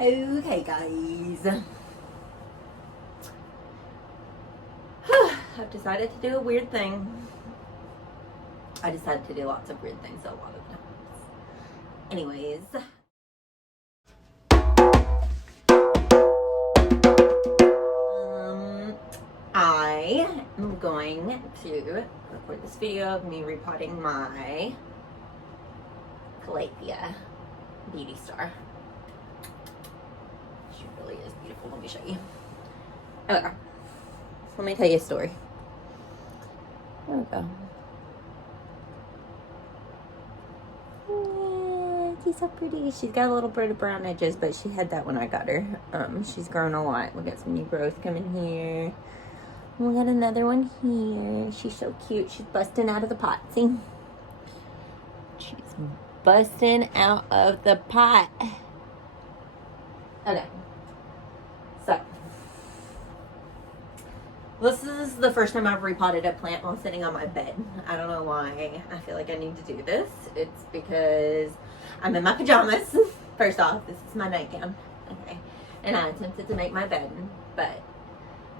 Okay, guys. I've decided to do a weird thing. I decided to do lots of weird things a lot of times. Anyways. I am going to record this video of me repotting my Calathea beauty star. She really is beautiful. Let me show you. Okay. Let me tell you a story. There we go. Yeah, she's so pretty. She's got a little bit of brown edges, but she had that when I got her. She's grown a lot. We got some new growth coming here. We got another one here. She's so cute. She's busting out of the pot. See? She's busting out of the pot. Okay. So, this is the first time I've repotted a plant while sitting on my bed. I don't know why I feel like I need to do this. It's because I'm in my pajamas. First off, this is my nightgown. Okay. And I attempted to make my bed, but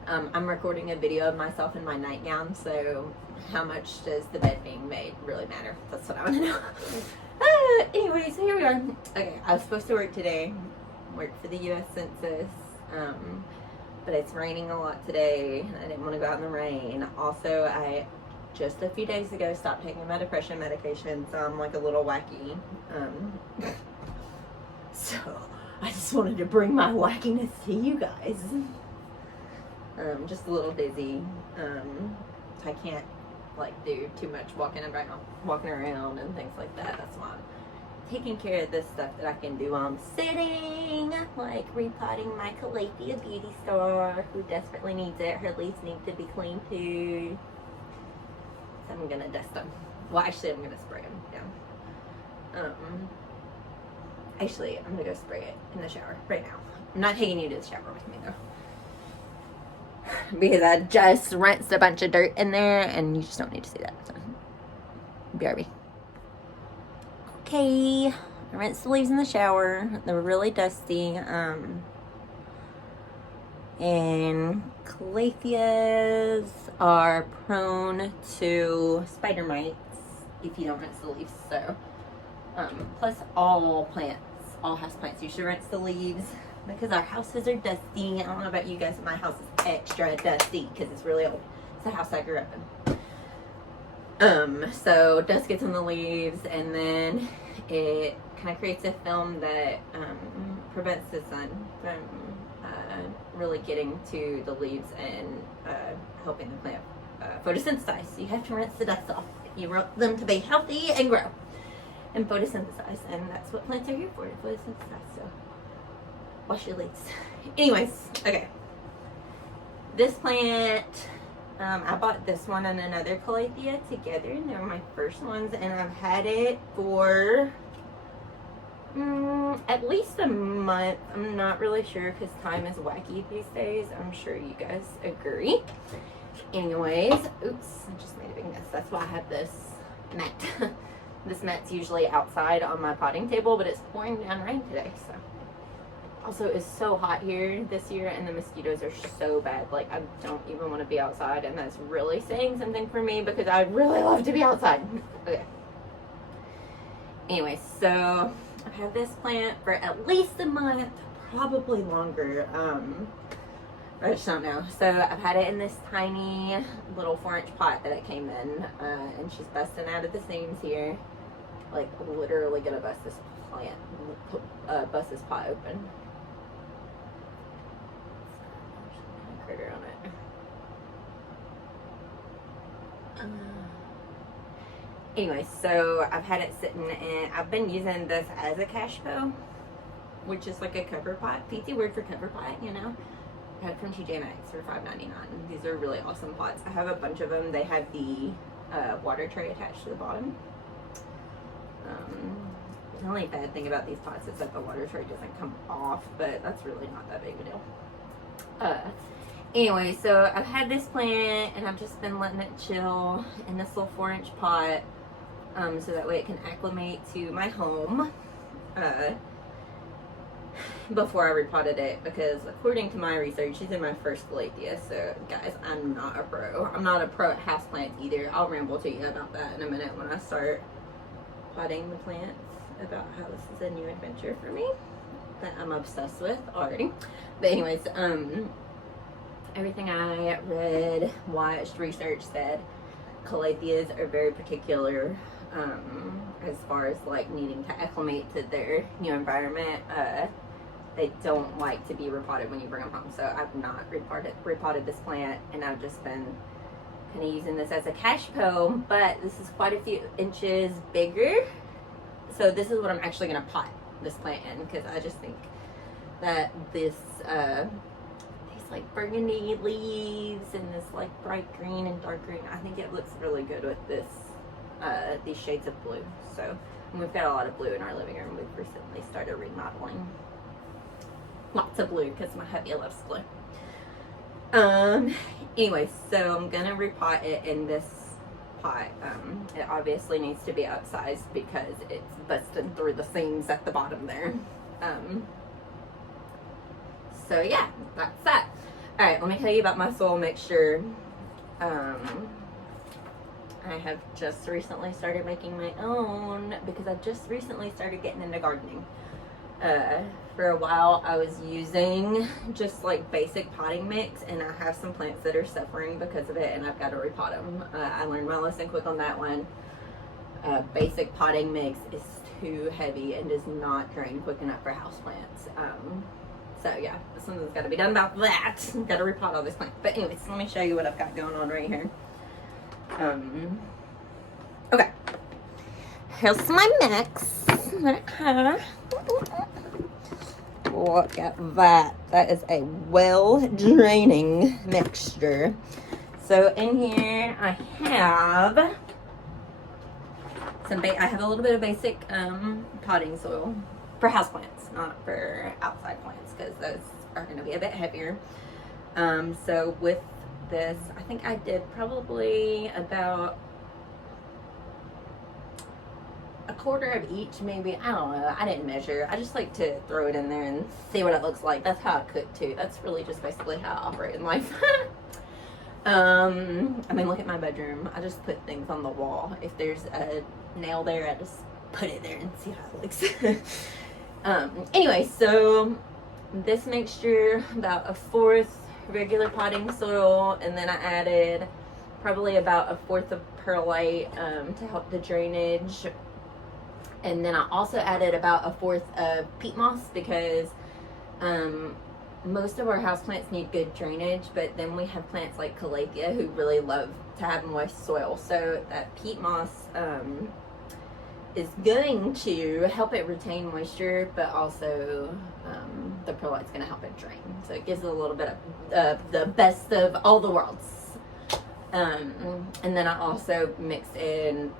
I'm recording a video of myself in my nightgown, so how much does the bed being made really matter? That's what I want to know. Anyway, so here we are. Okay, I was supposed to work today, work for the U.S. Census, but it's raining a lot today. I didn't want to go out in the rain. Also, I just a few days ago stopped taking my depression medication, so I'm like a little wacky. So I just wanted to bring my wackiness to you guys. Just a little dizzy. I can't like do too much walking around and things like that. That's why I'm taking care of this stuff that I can do while I'm sitting, like repotting my Calathea beauty star, who desperately needs it. Her leaves need to be cleaned too. So I'm gonna dust them. Well, actually, I'm gonna spray them down. Actually, I'm gonna go spray it in the shower right now. I'm not taking you to the shower with me though, because I just rinsed a bunch of dirt in there and you just don't need to see that. So, BRB. Okay, I rinsed the leaves in the shower. They were really dusty. And Calatheas are prone to spider mites if you don't rinse the leaves. So, plus all houseplants, you should rinse the leaves. Because our houses are dusty. I don't know about you guys, but my house is extra dusty because it's really old. It's the house I grew up in. So dust gets on the leaves, and then it kind of creates a film that prevents the sun from really getting to the leaves and helping the plant photosynthesize. So you have to rinse the dust off if you want them to be healthy and grow and photosynthesize. And that's what plants are here for, to photosynthesize. So wash your leaves. Anyways, okay. This plant, I bought this one and another Calathea together, and they were my first ones, and I've had it for at least a month. I'm not really sure because time is wacky these days. I'm sure you guys agree. Anyways, oops, I just made a big mess. That's why I have this mat. This mat's usually outside on my potting table, but it's pouring down rain today, so. Also, it's so hot here this year, and the mosquitoes are so bad. Like, I don't even want to be outside, and that's really saying something for me because I really love to be outside. Okay. Anyway, so I've had this plant for at least a month, probably longer. I just don't know. So I've had it in this tiny little 4-inch pot that it came in, and she's busting out of the seams here. Like, literally gonna bust this bust this pot open. Critter on it. Anyway, so I've had it sitting, and I've been using this as a cash bow, which is like a cover pot. Fancy word for cover pot, you know. I had it from TJ Maxx for $5.99. These are really awesome pots. I have a bunch of them. They have the water tray attached to the bottom. The only bad thing about these pots is that the water tray doesn't come off, but that's really not that big of a deal. Anyway, so I've had this plant and I've just been letting it chill in this little 4-inch pot, so that way it can acclimate to my home. before I repotted it, because according to my research, these are my first Calathea. So guys, I'm not a pro. I'm not a pro at houseplants either. I'll ramble to you about that in a minute when I start potting the plants, about how this is a new adventure for me that I'm obsessed with already. But anyways, everything I read, watched, researched said Calatheas are very particular as far as like needing to acclimate to their new environment. They don't like to be repotted when you bring them home. So I've not repotted this plant, and I've just been kind of using this as a cash po, but this is quite a few inches bigger. So this is what I'm actually going to pot this plant in, because I just think that this these like burgundy leaves and this like bright green and dark green, I think it looks really good with this these shades of blue. So, and we've got a lot of blue in our living room. We've recently started remodeling. Lots of blue because my hubby loves blue. Anyway, so I'm gonna repot it in this pot. It obviously needs to be upsized because it's busting through the seams at the bottom there. So yeah, that's that. All right, let me tell you about my soil mixture. I have just recently started making my own because I just recently started getting into gardening. For a while I was using just like basic potting mix, and I have some plants that are suffering because of it, and I've got to repot them. I learned my lesson quick on that one. Basic potting mix is too heavy and does not drain quick enough for houseplants. So yeah, something's got to be done about that. I've got to repot all this plant. But anyways, let me show you what I've got going on right here. Okay, here's my mix. Look at that. That is a well draining mixture. So in here I have I have a little bit of basic potting soil for houseplants, not for outside plants, because those are going to be a bit heavier. So with this, I think I did probably about a quarter of each, maybe. I don't know. I didn't measure. I just like to throw it in there and see what it looks like. That's how I cook too. That's really just basically how I operate in life. I mean, look at my bedroom. I just put things on the wall. If there's a nail there, I just put it there and see how it looks. Anyway, so this mixture, about a fourth regular potting soil, and then I added probably about a fourth of perlite to help the drainage, and then I also added about a fourth of peat moss, because most of our houseplants need good drainage, but then we have plants like Calathea who really love to have moist soil, so that peat moss is going to help it retain moisture, but also the perlite's going to help it drain. So it gives it a little bit of the best of all the worlds. And then I also mixed in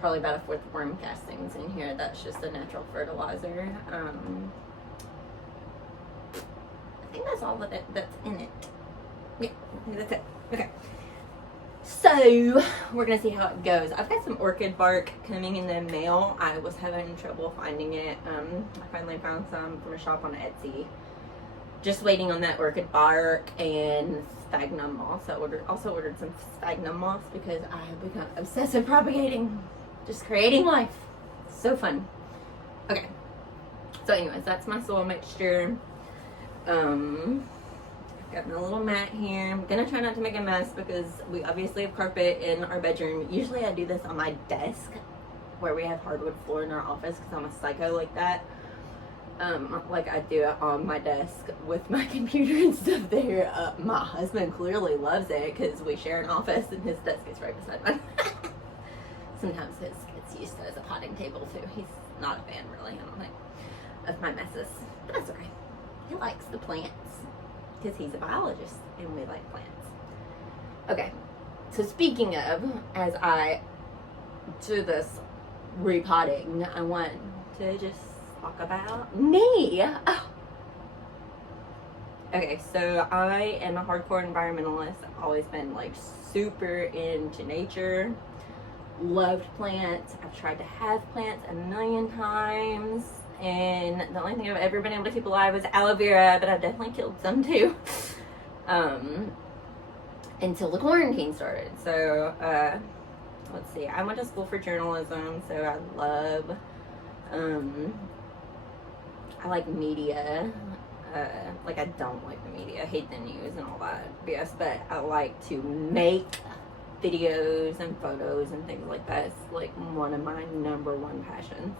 probably about a fourth of worm castings in here. That's just a natural fertilizer. I think that's all that's in it. Yeah, that's it. Okay. So we're gonna see how it goes. I've got some orchid bark coming in the mail. I was having trouble finding it. I finally found some from a shop on Etsy. Just waiting on that orchid bark and sphagnum moss. I also ordered some sphagnum moss because I have become obsessive propagating, just creating life. So fun. Okay. So anyways, that's my soil mixture. Got my little mat here. I'm gonna try not to make a mess because we obviously have carpet in our bedroom. Usually I do this on my desk where we have hardwood floor in our office because I'm a psycho like that. Like I do it on my desk with my computer and stuff there. My husband clearly loves it because we share an office and his desk is right beside mine. Sometimes his gets used to it as a potting table too. He's not a fan really, I don't think, of my messes. But that's okay. He likes the plants because he's a biologist and we like plants. Okay, so speaking of, as I do this repotting, I want to just talk about me. Oh. Okay, so I am a hardcore environmentalist. I've always been like super into nature, loved plants. I've tried to have plants a million times and the only thing I've ever been able to keep alive was aloe vera, but I definitely killed some too. Until the quarantine started. So, let's see, I went to school for journalism, so I love, I like media. Like, I don't like the media. I hate the news and all that BS, but I like to make videos and photos and things like that. It's like one of my number one passions.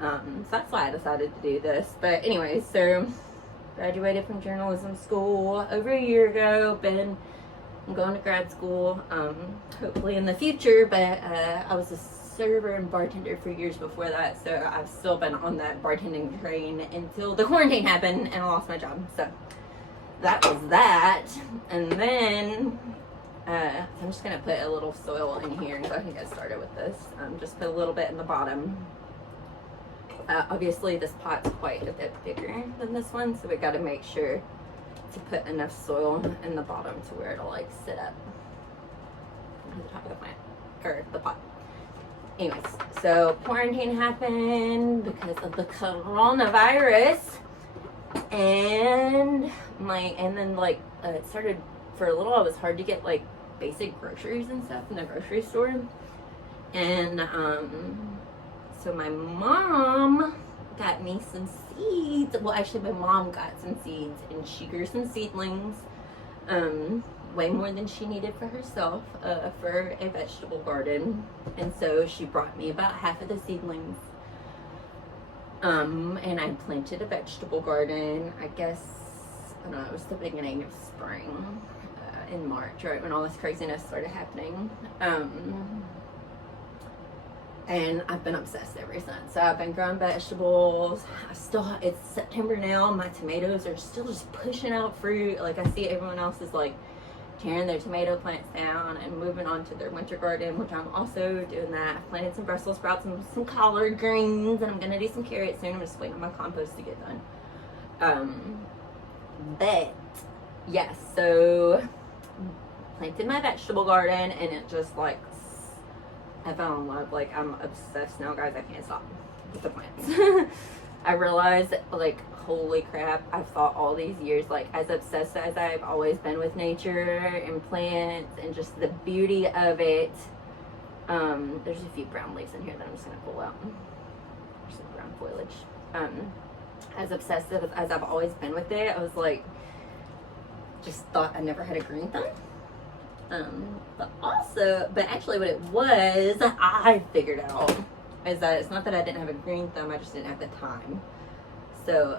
So that's why I decided to do this. But anyway, so graduated from journalism school over a year ago. I'm going to grad school, hopefully in the future, but I was a server and bartender for years before that, so I've still been on that bartending train until the quarantine happened and I lost my job. So that was that. And then so I'm just gonna put a little soil in here and go ahead and get started with this. Just put a little bit in the bottom. Obviously this pot's quite a bit bigger than this one, so we got to make sure to put enough soil in the bottom to where it'll like sit up on the top of the plant or the pot. Anyways, so quarantine happened because of the coronavirus, and then like it started for a little. It was hard to get like basic groceries and stuff in the grocery store, and so my mom got me some seeds. Well, actually, my mom got some seeds, and she grew some seedlings, way more than she needed for herself, for a vegetable garden. And so she brought me about half of the seedlings, and I planted a vegetable garden. I guess, I don't know, it was the beginning of spring, in March, right when all this craziness started happening. And I've been obsessed ever since. So I've been growing vegetables. It's September now. My tomatoes are still just pushing out fruit. Like, I see everyone else is like tearing their tomato plants down and moving on to their winter garden, which I'm also doing that. I've planted some Brussels sprouts and some collard greens, and I'm gonna do some carrots soon. I'm just waiting on my compost to get done. But yes, so planted my vegetable garden, and it just like, I fell in love. Like, I'm obsessed now, guys. I can't stop with the plants. I realized, like, holy crap, I've thought all these years, like, as obsessed as I've always been with nature and plants and just the beauty of it. There's a few brown leaves in here that I'm just going to pull out. There's some brown foliage. As obsessed as I've always been with it, I was like, just thought I never had a green thumb. But actually what it was, I figured out, is that it's not that I didn't have a green thumb, I just didn't have the time. So,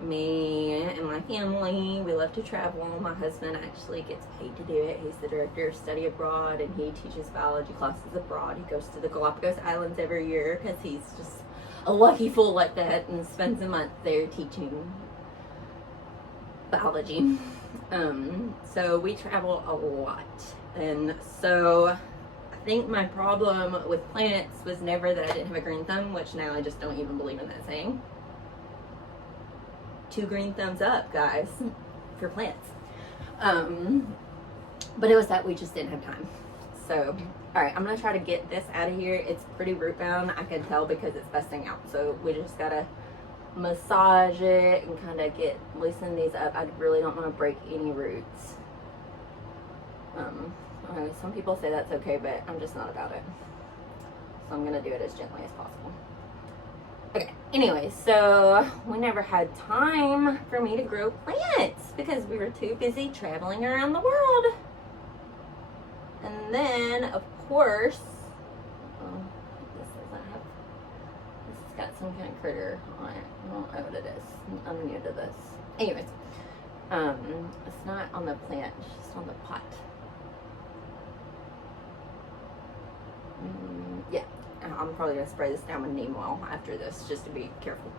me and my family, we love to travel. My husband actually gets paid to do it. He's the director of study abroad, and he teaches biology classes abroad. He goes to the Galapagos Islands every year because he's just a lucky fool like that, and spends a month there teaching biology. So we travel a lot, and so I think my problem with plants was never that I didn't have a green thumb, which now I just don't even believe in that saying. 2 green thumbs up, guys, for plants. But it was that we just didn't have time. So, all right, I'm gonna try to get this out of here. It's pretty root bound, I can tell, because it's busting out. So we just gotta massage it and kind of loosen these up. I really don't want to break any roots. Some people say that's okay, but I'm just not about it. So I'm gonna do it as gently as possible. Okay, anyway, so we never had time for me to grow plants because we were too busy traveling around the world. And then, of course, got some kind of critter on it. I don't know what it is. I'm new to this. Anyways, it's not on the plant, it's just on the pot. Yeah, I'm probably gonna spray this down with neem oil after this just to be careful.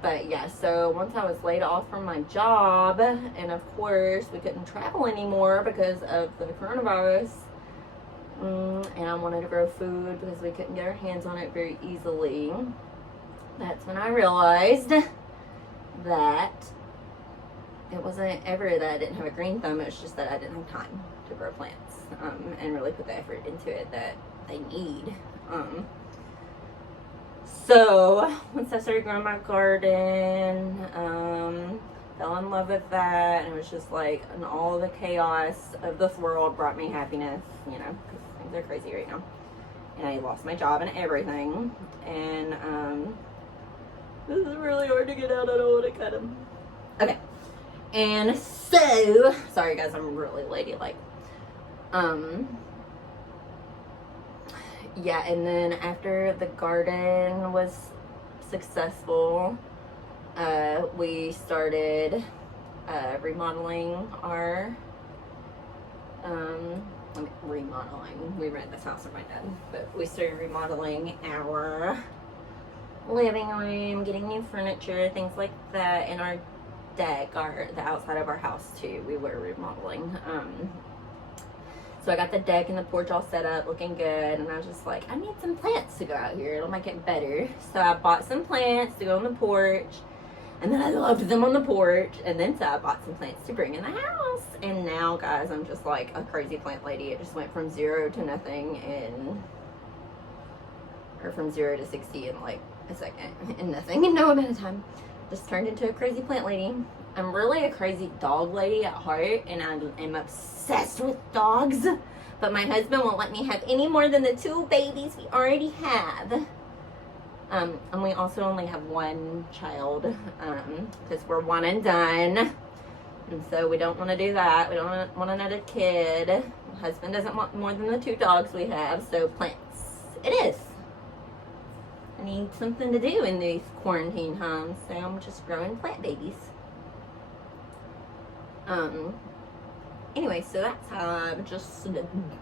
But yeah, so once I was laid off from my job, and of course we couldn't travel anymore because of the coronavirus, and I wanted to grow food because we couldn't get our hands on it very easily. That's when I realized that it wasn't ever that I didn't have a green thumb, it was just that I didn't have time to grow plants, and really put the effort into it, that they need. So once I started growing my garden, fell in love with that, and it was just like, and all the chaos of this world brought me happiness, you know, because things are crazy right now. And I lost my job and everything, and this is really hard to get out. I don't want to cut them. Okay, and so sorry guys, I'm really ladylike. Yeah, and then after the garden was successful, we started remodeling our remodeling. We rent this house from my dad, but we started remodeling our living room, getting new furniture, things like that, and our deck, the outside of our house too. We were remodeling. So I got the deck and the porch all set up, looking good, and I was just like, I need some plants to go out here. It'll make it better. So I bought some plants to go on the porch, and then I loved them on the porch, and then so I bought some plants to bring in the house. And now, guys, I'm just like a crazy plant lady. It just went from 0 to nothing or from 0 to 60 in like a second, and nothing in no amount of time. Just turned into a crazy plant lady. I'm really a crazy dog lady at heart, and I am obsessed with dogs, but my husband won't let me have any more than the 2 babies we already have. And we also only have 1 child, because we're one and done, and so we don't want to do that. We don't want another kid. My husband doesn't want more than the 2 dogs we have, so plants it is. I need something to do in these quarantine times, so I'm just growing plant babies. Anyway, so that's how I've just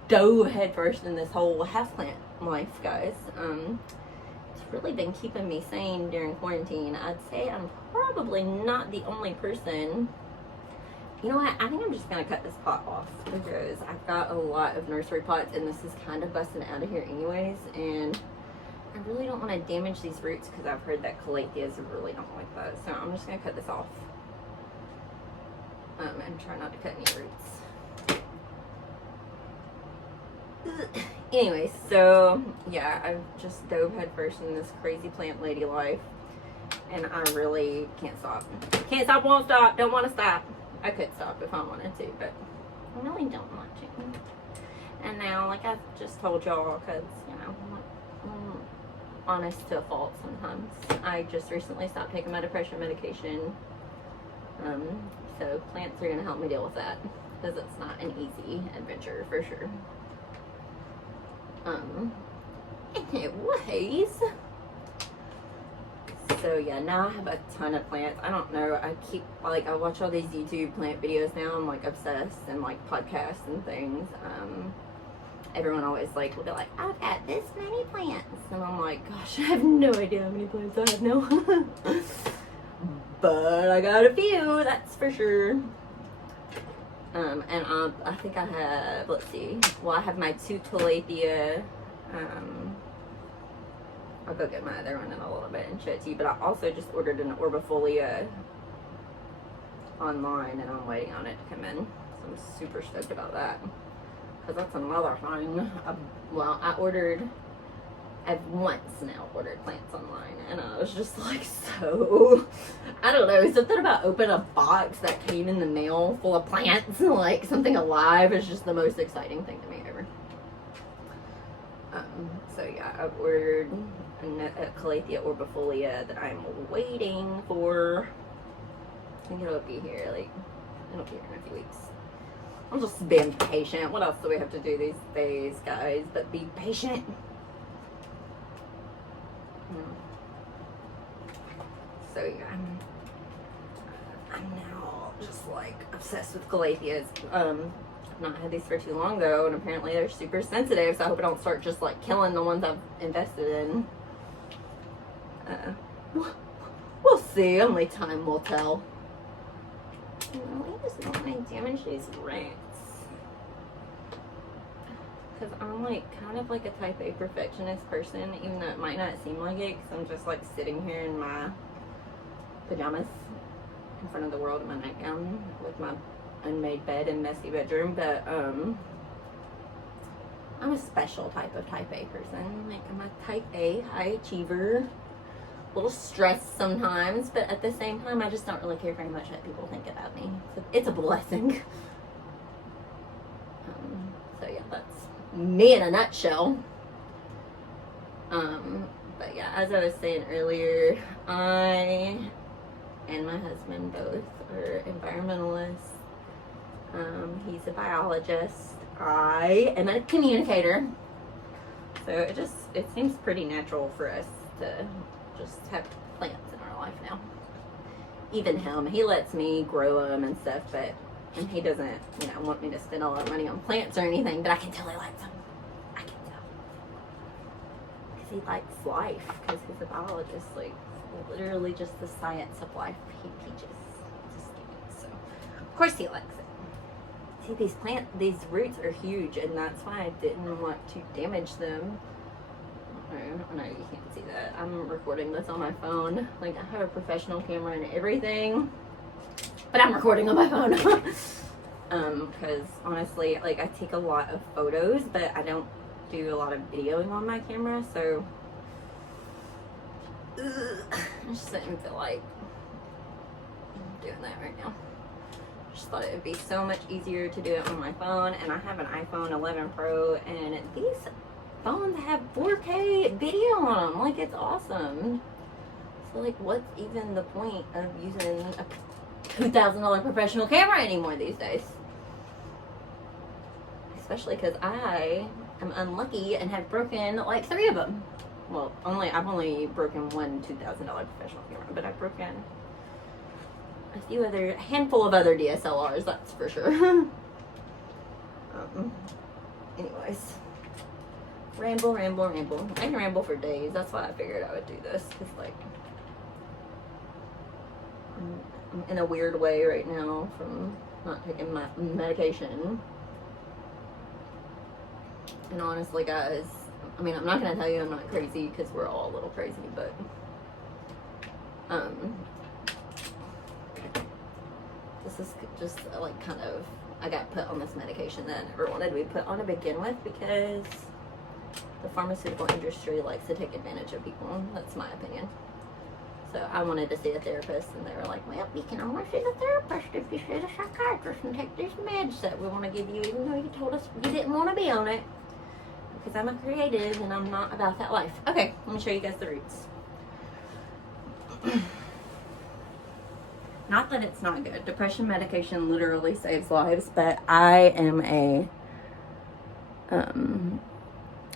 dove headfirst in this whole houseplant life, guys. It's really been keeping me sane during quarantine. I'd say I'm probably not the only person. You know what? I think I'm just gonna cut this pot off because I've got a lot of nursery pots, and this is kind of busting out of here anyways, and I really don't want to damage these roots because I've heard that Calatheas really don't like that. So I'm just gonna cut this off. And try not to cut any roots. Anyway, so yeah, I've just dove headfirst in this crazy plant lady life, and I really can't stop. Can't stop, won't stop, don't want to stop. I could stop if I wanted to, but I really don't want to. And now, like I've just told y'all, because, you know, I'm honest to a fault sometimes. I just recently stopped taking my depression medication. So plants are going to help me deal with that, because it's not an easy adventure for sure. Anyways, so yeah, now I have a ton of plants. I don't know, I watch all these YouTube plant videos now. I'm like obsessed, and like podcasts and things. Everyone always like will be like, I've got this many plants, and I'm like, gosh, I have no idea how many plants I have now. But I got a few, that's for sure. And I think I have, let's see, well, I have my 2 Calathea. I'll go get my other one in a little bit and show it to you, but I also just ordered an orbifolia online, and I'm waiting on it to come in, so I'm super stoked about that, because that's another thing. I've once now ordered plants online, and I was just like, so, I don't know, something about opening a box that came in the mail full of plants, like something alive, is just the most exciting thing to me ever. So yeah, I've ordered a Calathea orbifolia that I'm waiting for. I think it'll be here, it'll be here in a few weeks. I'm just being patient. What else do we have to do these days, guys, but be patient? So yeah, I'm now just like obsessed with Calatheas. I've not had these for too long though, and apparently they're super sensitive, so I hope I don't start just like killing the ones I've invested in. We'll see, only time will tell. I just don't want to damage these rats, because I'm like kind of like a type A perfectionist person, even though it might not seem like it, because I'm just like sitting here in my pajamas in front of the world in my nightgown with my unmade bed and messy bedroom, but I'm a special type of type A person. Like, I'm a type A, high achiever, a little stressed sometimes, but at the same time, I just don't really care very much what people think about me. So it's a blessing. So yeah, that's me in a nutshell. But yeah, as I was saying earlier, I and my husband both are environmentalists. He's a biologist. I am a communicator. So it seems pretty natural for us to just have plants in our life now. Even him, he lets me grow them and stuff, and he doesn't, want me to spend a lot of money on plants or anything, but I can tell he likes them. I can tell. Because he likes life, because he's a biologist, like, literally just the science of life he teaches to students. So, of course he likes it. See, these roots are huge, and that's why I didn't want to damage them. I know you can't see that. I'm recording this on my phone. Like, I have a professional camera and everything, but I'm recording on my phone. Because honestly, like, I take a lot of photos, but I don't do a lot of videoing on my camera, so I just didn't feel like doing that right now. Just thought it would be so much easier to do it on my phone, and I have an iPhone 11 Pro, and these phones have 4K video on them. Like, it's awesome. So, like, what's even the point of using a $2,000 professional camera anymore these days? Especially because I am unlucky and have broken like 3 of them. Well, I've only broken one $2,000 professional camera, but I've broken a handful of other DSLRs, that's for sure. Anyways, ramble. I can ramble for days. That's why I figured I would do this, because, like, I'm in a weird way right now from not taking my medication. And honestly, guys, I mean, I'm not going to tell you I'm not crazy, because we're all a little crazy, but this is just like kind of, I got put on this medication that I never wanted to be put on to begin with, because the pharmaceutical industry likes to take advantage of people. That's my opinion. So I wanted to see a therapist, and they were like, well, we can only see the therapist if you see the psychiatrist and take these meds that we want to give you, even though you told us you didn't want to be on it. Because I'm a creative and I'm not about that life. Okay, let me show you guys the roots. Not that it's not good. Depression medication literally saves lives, but I am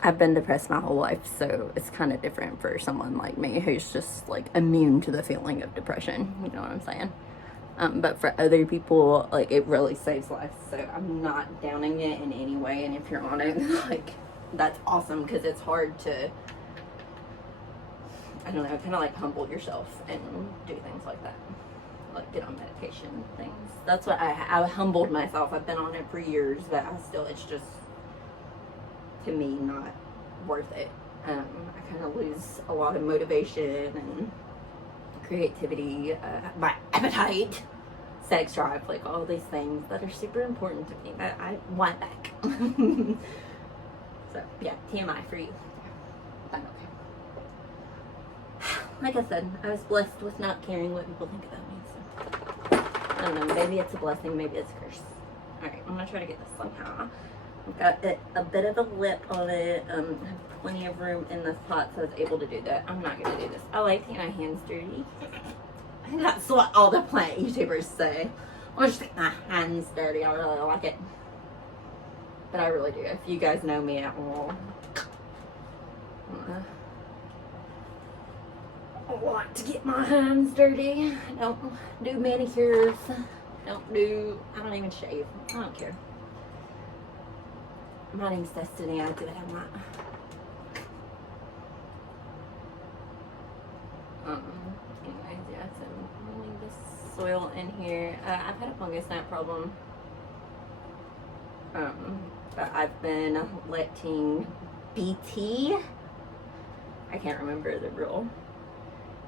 I've been depressed my whole life, so it's kind of different for someone like me who's just like immune to the feeling of depression. You know what I'm saying? But for other people, like, it really saves lives. So I'm not downing it in any way. And if you're on it, like, that's awesome, because it's hard to, I don't know, kind of like humble yourself and do things like that. Like, get on medication things. That's what I humbled myself. I've been on it for years, but it's just, to me, not worth it. I kind of lose a lot of motivation and creativity, my appetite, sex drive, like all these things that are super important to me that I want back. So yeah, TMI for you. But okay. Like I said, I was blessed with not caring what people think about me. So I don't know, maybe it's a blessing, maybe it's a curse. Alright, I'm gonna try to get this somehow. I've got a bit of a lip on it. I have plenty of room in this pot, so I was able to do that. I'm not gonna do this. I like getting my hands dirty. That's what all the plant YouTubers say. I just get my hands dirty. I really like it. But I really do. If you guys know me at all, I want to get my hands dirty. I don't do manicures. I don't even shave. I don't care. My name's Destiny. I do it. I'm not. Anyways, yeah, so I'm gonna leave this soil in here. I've had a fungus gnat problem. But I've been letting BT, I can't remember the real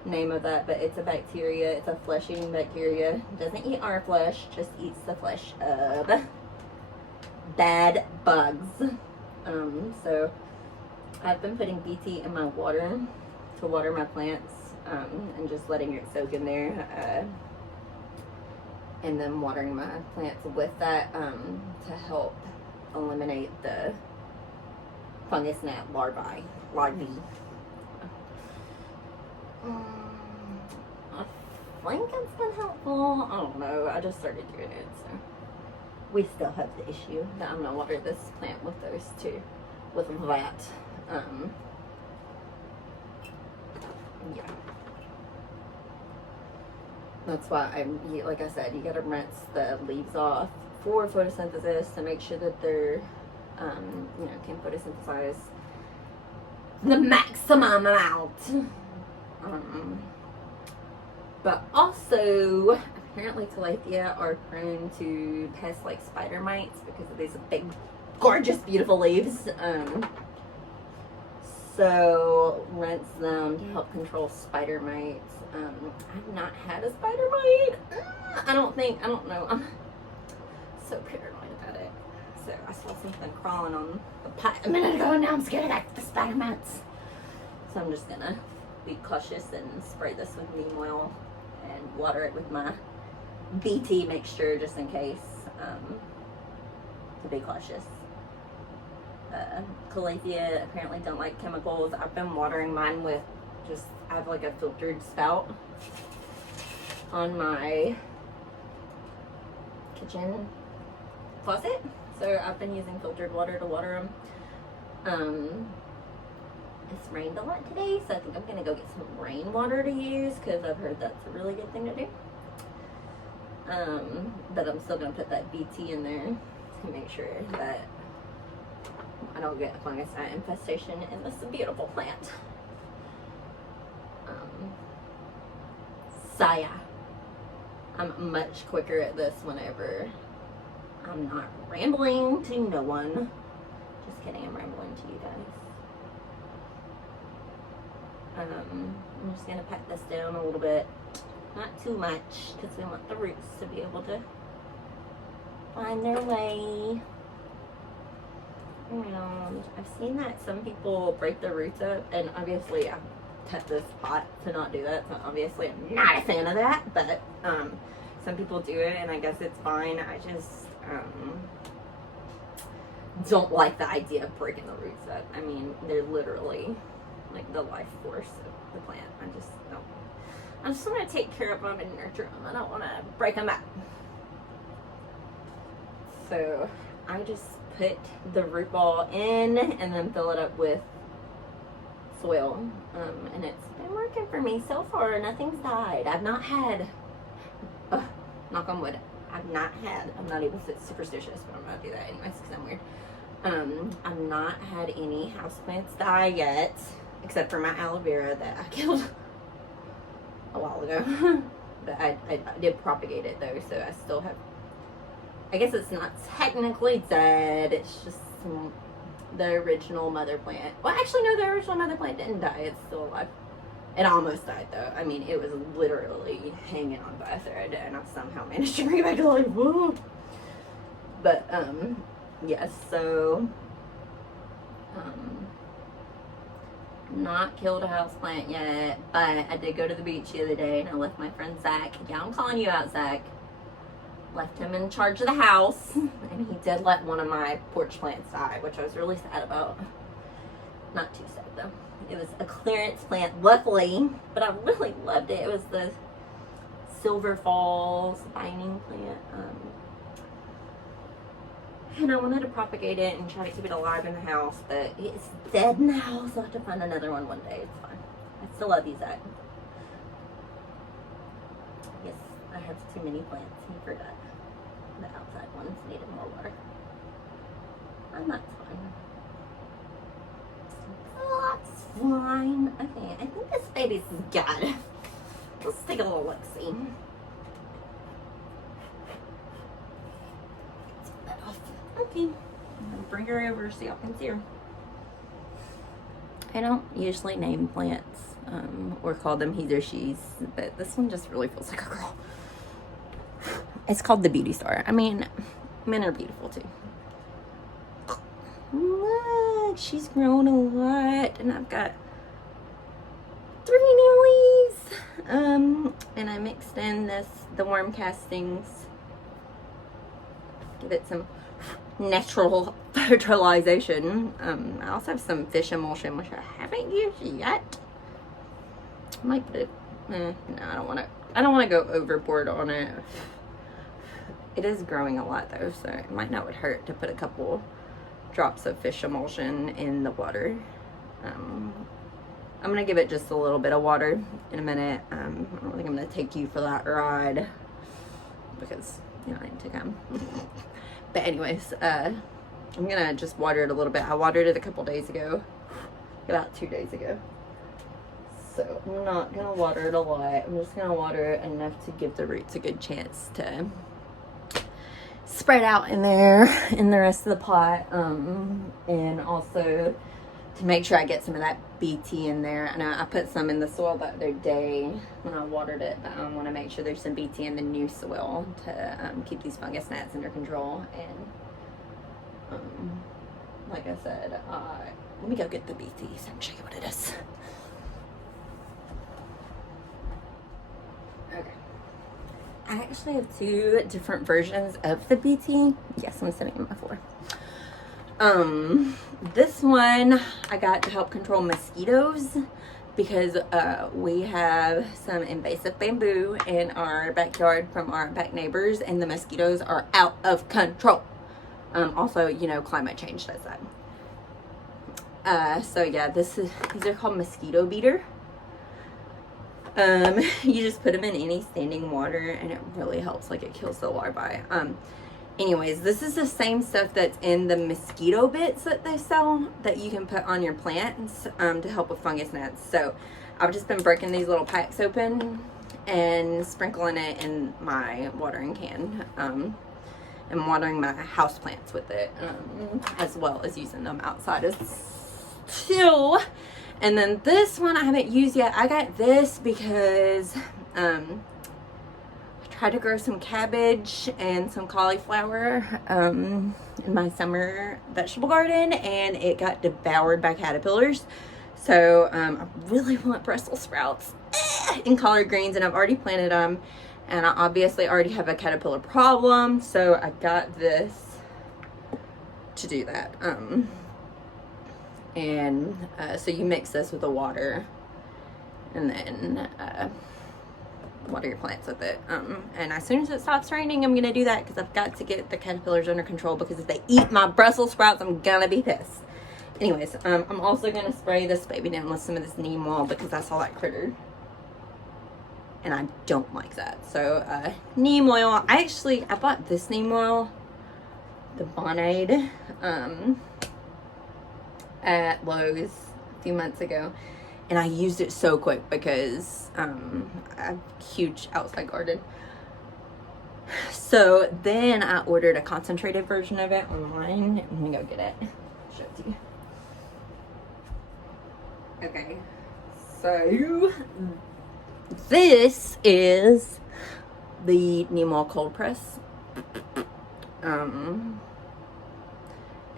name of that, but it's a bacteria. It's a flesh-eating bacteria. It doesn't eat our flesh, just eats the flesh of bad bugs. So I've been putting BT in my water to water my plants, and just letting it soak in there, and then watering my plants with that, to help eliminate the fungus gnat larvae. I think it's been helpful. I don't know. I just started doing it, so we still have the issue that I'm gonna water this plant with those two, with that. Yeah. That's why like I said, you gotta rinse the leaves off for photosynthesis to make sure that they're, you know, can photosynthesize the maximum amount. But also, apparently Calathea are prone to pests like spider mites because of these big, gorgeous, beautiful leaves. So rinse them to help control spider mites. I've not had a spider mite. I don't know. I'm so paranoid about it. So I saw something crawling on the pot a minute ago, and now I'm scared of the spider mites. So I'm just gonna be cautious and spray this with neem oil and water it with my BT mixture just in case, to be cautious. Calathea apparently don't like chemicals. I've been watering mine with I have like a filtered spout on my kitchen faucet. So I've been using filtered water to water them. It's rained a lot today, so I think I'm gonna go get some rainwater to use because I've heard that's a really good thing to do. But I'm still gonna put that BT in there to make sure that I don't get a fungus gnat infestation in this beautiful plant. So yeah, I'm much quicker at this whenever I'm not rambling to no one. Just kidding, I'm rambling to you guys. I'm just gonna pat this down a little bit, not too much, because we want the roots to be able to find their way around. I've seen that some people break the roots up, and obviously I've cut this pot to not do that, so obviously I'm not a fan of that, but some people do it, and I guess it's fine. I just don't like the idea of breaking the roots up. I mean, they're literally like the life force of the plant. I just want to take care of them and nurture them. I don't want to break them up. So I just put the root ball in and then fill it up with soil. And it's been working for me so far. Nothing's died. I've not had, knock on wood, I'm not even superstitious, but I'm going to do that anyways because I'm weird. I've not had any houseplants die yet, except for my aloe vera that I killed a while ago. But I did propagate it though, so I still have, I guess it's not technically dead, it's just the original mother plant. Well, actually no, the original mother plant didn't die, it's still alive. It almost died though. I mean, it was literally hanging on by a thread, and I somehow managed to bring it back to life. Woo! But yes, so not killed a house plant yet, but I did go to the beach the other day and I left my friend Zach. Yeah, I'm calling you out, Zach. Left him in charge of the house, and he did let one of my porch plants die, which I was really sad about. Not too sad though. It was a clearance plant, luckily, but I really loved it. It was the Silver Falls binding plant. And I wanted to propagate it and try to keep it alive in the house, but it's dead now, so I'll have to find another one day. It's fine. I still love you, Zach. Yes, I have too many plants. You forgot. The outside ones needed more water. And that's fine. That's fine. Okay, I think this baby's good. Let's take a little look-see. Okay, I'm gonna bring her over so y'all can see her. I don't usually name plants or call them he or she's, but this one just really feels like a girl. It's called the Beauty Star. I mean, men are beautiful too. look, she's grown a lot. And I've got 3 new leaves. And I mixed in the worm castings. Give it some natural fertilization. I also have some fish emulsion, which I haven't used yet. I might put it, no, I don't want to go overboard on it. It is growing a lot though, so it might not would hurt to put a couple drops of fish emulsion in the water. I'm gonna give it just a little bit of water in a minute. I don't think I'm gonna take you for that ride because you know I need to come. But anyways, I'm gonna just water it a little bit. I watered it a couple days ago, about 2 days ago. So I'm not gonna water it a lot. I'm just gonna water it enough to give the roots a good chance to spread out in there in the rest of the pot. And also to make sure I get some of that BT in there. I know I put some in the soil the other day when I watered it, but I want to make sure there's some BT in the new soil to keep these fungus gnats under control. And like I said, let me go get the BT so I can show you what it is. Okay. I actually have 2 different versions of the BT. Yes, I'm sitting on my floor. This one I got to help control mosquitoes because we have some invasive bamboo in our backyard from our back neighbors, and the mosquitoes are out of control. Also, you know, climate change does that. So yeah, these are called mosquito beater. You just put them in any standing water and it really helps, like it kills the larvae. Anyways, this is the same stuff that's in the mosquito bits that they sell that you can put on your plants to help with fungus gnats. So I've just been breaking these little packs open and sprinkling it in my watering can. And watering my house plants with it, as well as using them outside as too. And then this one I haven't used yet. I got this because I tried to grow some cabbage and some cauliflower in my summer vegetable garden, and it got devoured by caterpillars. So I really want Brussels sprouts in collard greens, and I've already planted them, and I obviously already have a caterpillar problem, so I got this to do that. So you mix this with the water and then water your plants with it. And as soon as it stops raining, I'm gonna do that because I've got to get the caterpillars under control, because if they eat my Brussels sprouts, I'm gonna be pissed. Anyways, I'm also gonna spray this baby down with some of this neem oil because I saw that critter and I don't like that. So neem oil. I bought this neem oil, the Bonade, at Lowe's a few months ago, and I used it so quick because I have a huge outside garden. So then I ordered a concentrated version of it online. Let me go get it. Show it to you. Okay, so this is the neem oil cold press.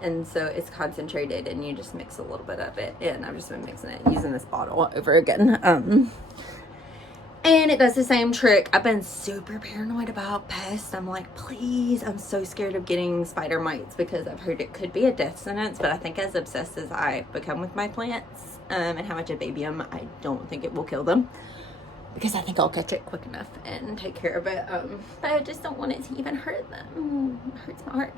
And so it's concentrated, and you just mix a little bit of it, and I've just been mixing it using this bottle over again. And it does the same trick. I've been super paranoid about pests. I'm like, please, I'm so scared of getting spider mites because I've heard it could be a death sentence, but I think as obsessed as I've become with my plants and how much I baby them, I don't think it will kill them, because I think I'll catch it quick enough and take care of it. But I just don't want it to even hurt them. It hurts my heart.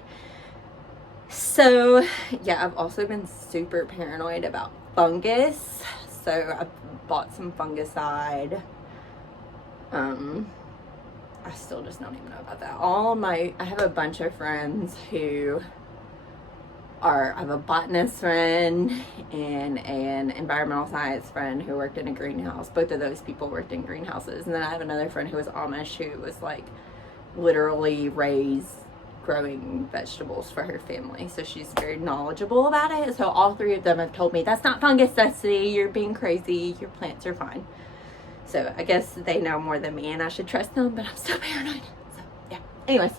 So yeah, I've also been super paranoid about fungus. So I bought some fungicide. I still just don't even know about that. I have a bunch of friends who I have a botanist friend and an environmental science friend who worked in a greenhouse. Both of those people worked in greenhouses. And then I have another friend who was Amish, who was like literally raised growing vegetables for her family. So she's very knowledgeable about it. So all 3 of them have told me, that's not fungus, Ceci, you're being crazy, your plants are fine. So I guess they know more than me and I should trust them, but I'm still paranoid. So yeah. Anyways,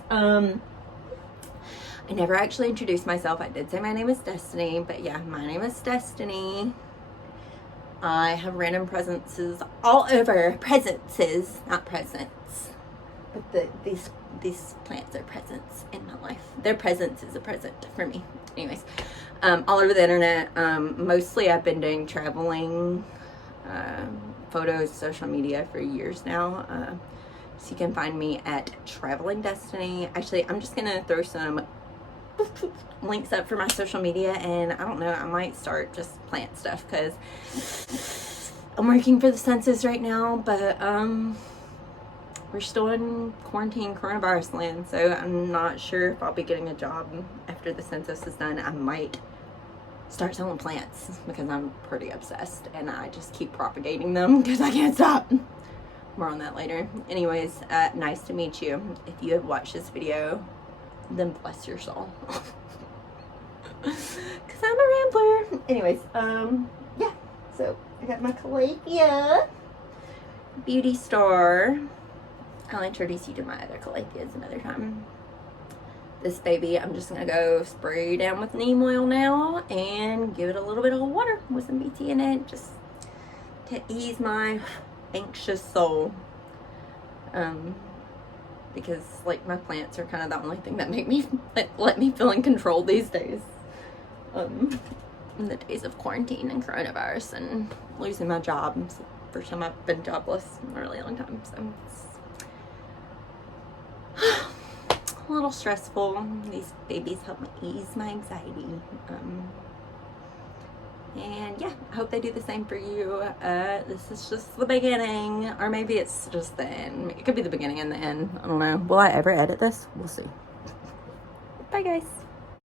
I never actually introduced myself. I did say my name is Destiny, but yeah, my name is Destiny. I have random presences all over. Presences, not presents. But these plants are presents in my life. Their presence is a present for me. Anyways, all over the internet. Mostly I've been doing traveling photos, social media for years now. So you can find me at Traveling Destiny. Actually, I'm just gonna throw some links up for my social media, and I don't know, I might start just plant stuff because I'm working for the census right now, but we're still in quarantine coronavirus land, so I'm not sure if I'll be getting a job after the census is done. I might start selling plants because I'm pretty obsessed and I just keep propagating them because I can't stop. More on that later. Anyways, nice to meet you. If you have watched this video, then bless your soul. Because I'm a rambler. Anyways, yeah. So, I got my Calathea beauty star. I'll introduce you to my other Calatheas another time. This baby, I'm just going to go spray down with neem oil now and give it a little bit of water with some BT in it, just to ease my anxious soul. Because like my plants are kind of the only thing that make me let me feel in control these days. In the days of quarantine and coronavirus and losing my job. It's the first time I've been jobless in a really long time, so it's a little stressful. These babies help me ease my anxiety. And yeah, I hope they do the same for you. This is just the beginning, or maybe it's just the end. It could be the beginning and the end. I don't know. Will I ever edit this? We'll see. Bye, guys.